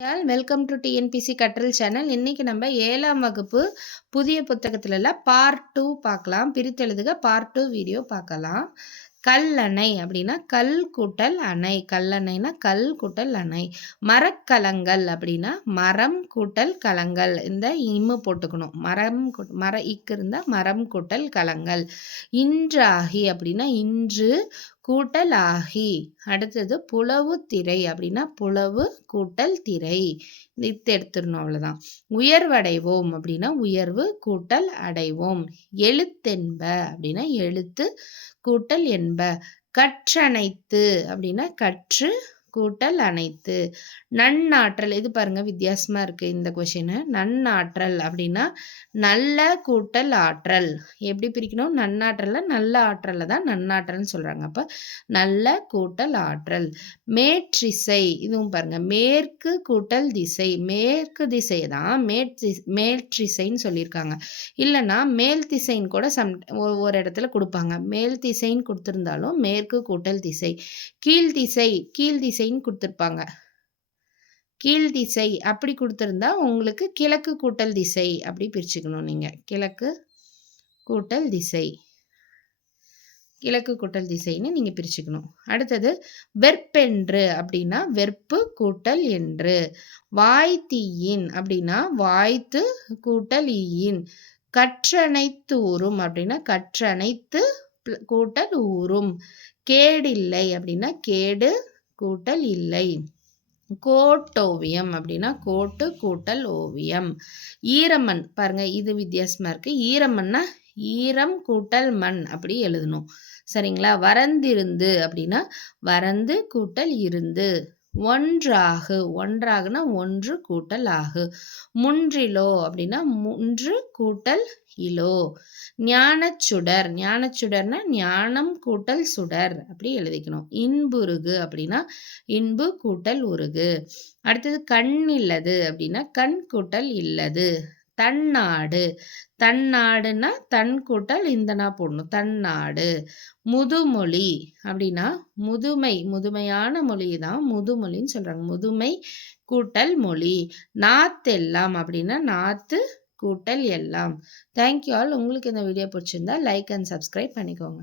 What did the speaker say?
Welcome to TNPSC கற்றல் channel. இன்னைக்கு நம்ம 7ஆம் வகுப்பு புதிய புத்தகத்துல பார்ட் 2 பார்க்கலாம். பிரித்தெழுதுக பார்ட் 2 வீடியோ பார்க்கலாம். கல்லணை அப்படின்னா கல் கூட்டல் அணை. கல்லணைனா கல் கூட்டல் அணை. மரக்கலங்கள் அப்படின்னா மரம் கூட்டல் கலங்கள். இந்த இம்மு போட்டுக்கணும். மர இக்கு இருந்தா மரம் கூட்டல் கலங்கள். இன்றாகி அப்படின்னா இன்று கூட்டல் ஆகி. அடுத்தது புலவு திரை அப்படின்னா புலவு கூட்டல் திரை. இத்து எடுத்துடணும், அவ்வளவுதான். உயர்வடைவோம் அப்படின்னா உயர்வு கூட்டல் அடைவோம். எழுத்தென்ப அப்படின்னா எழுத்து கூட்டல் என்ப. கற்றனைத்து அப்படின்னா கற்று கூட்டல் அனைத்து. நன்னாற்றல், இது பாருங்க வித்தியாசமா இருக்கு இந்த கொஸ்டின். நன்னாற்றல் அப்படின்னா நல்ல கூட்டல் ஆற்றல். எப்படி பிரிக்கணும்? நன்னாற்றல்ல நல்ல ஆற்றல்ல தான் நன்னாற்றல்னு சொல்றாங்க. அப்ப நல்ல கூட்டல் ஆற்றல். மேற்றிசை, இதுவும் பாருங்க மேற்கு கூட்டல் திசை. மேற்கு திசை தான் மேற்றிசைன்னு சொல்லியிருக்காங்க. இல்லைன்னா மேல் திசைன்னு கூட ஒரு இடத்துல கொடுப்பாங்க. மேல் திசைன்னு கொடுத்திருந்தாலும் மேற்கு கூட்டல் திசை. கீழ்திசை கீழ்திசைன்னு கொடுத்துருப்பாங்க. கீழ் திசை அப்படி கொடுத்திருந்தா உங்களுக்கு கிழக்கு கூட்டல் திசை அப்படி பிரிச்சுக்கணும். நீங்க கிழக்கு கூட்டல் திசை, கிழக்கு கூட்டல் திசைன்னு நீங்க பிரிச்சுக்கணும். அடுத்தது வெற்பென்று அப்படின்னா வெற்பு கூட்டல் என்று. வாய்த்தீயின் அப்படின்னா வாய்த்து கூட்டல் ஈயின். கற்றனைத்து ஊரும் அப்படின்னா கற்றனைத்து கூட்டல் ஊரும். கேடில்லை அப்படின்னா கேடு கூட்டல் இல்லை. கோட்டோவியம் அப்படின்னா கோட்டு கூட்டல் ஓவியம். ஈரமண், பாருங்க இது வித்தியாசமா இருக்கு. ஈரமண்ணா ஈரம் கூட்டல் மண் அப்படி எழுதணும். சரிங்களா? வரந்திருந்து அப்படின்னா வரந்து கூட்டல் இருந்து. ஒன்றாகு, ஒன்றாகுனா ஒன்று கூட்டல் ஆகு. முன்றிலோ அப்படின்னா முன்று கூட்டல் இலோ. ஞானச்சுடர், ஞானச்சுடர்னா ஞானம் கூட்டல் சுடர் அப்படி எழுதிக்கணும். இன்புருகு அப்படின்னா இன்பு கூட்டல் உருகு. அடுத்தது கண் இல்லது அப்படின்னா கண் கூட்டல் இல்லது. தன்னாடு, தன்னாடுன்னா தன் கூட்டல் இந்தனா போடணும். தன்னாடு. முதுமொழி அப்படின்னா முதுமை, முதுமையான மொழி தான் முதுமொழின்னு சொல்றாங்க. முதுமை கூட்டல் மொழி. நாத்தெல்லாம் அப்படின்னா நாத்து கூட்டல் எல்லாம். Thank you all. உங்களுக்கு இந்த வீடியோ பிடிச்சிருந்தா லைக் அண்ட் சப்ஸ்கிரைப் பண்ணிக்கோங்க.